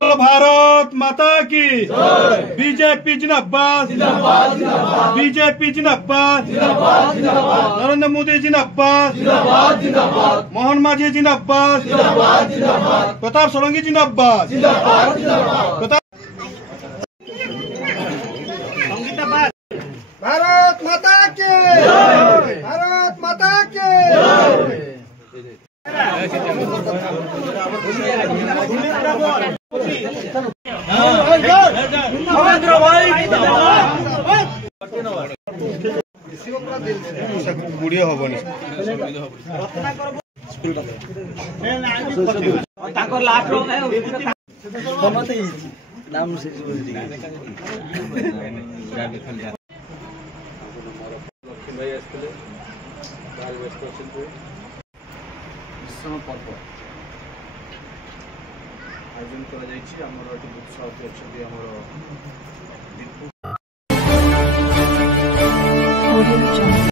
भारत माता की बीजेपी जिंदाबाद, बीजेपी जिंदाबाद, नरेंद्र मोदी जिंदाबाद, मोहन माझी जिंदाबाद, प्रताप षडंगी जिंदाबाद, भारत माता के, भारत माता के। बुढ़िया हबनी पर्व आयोजन कर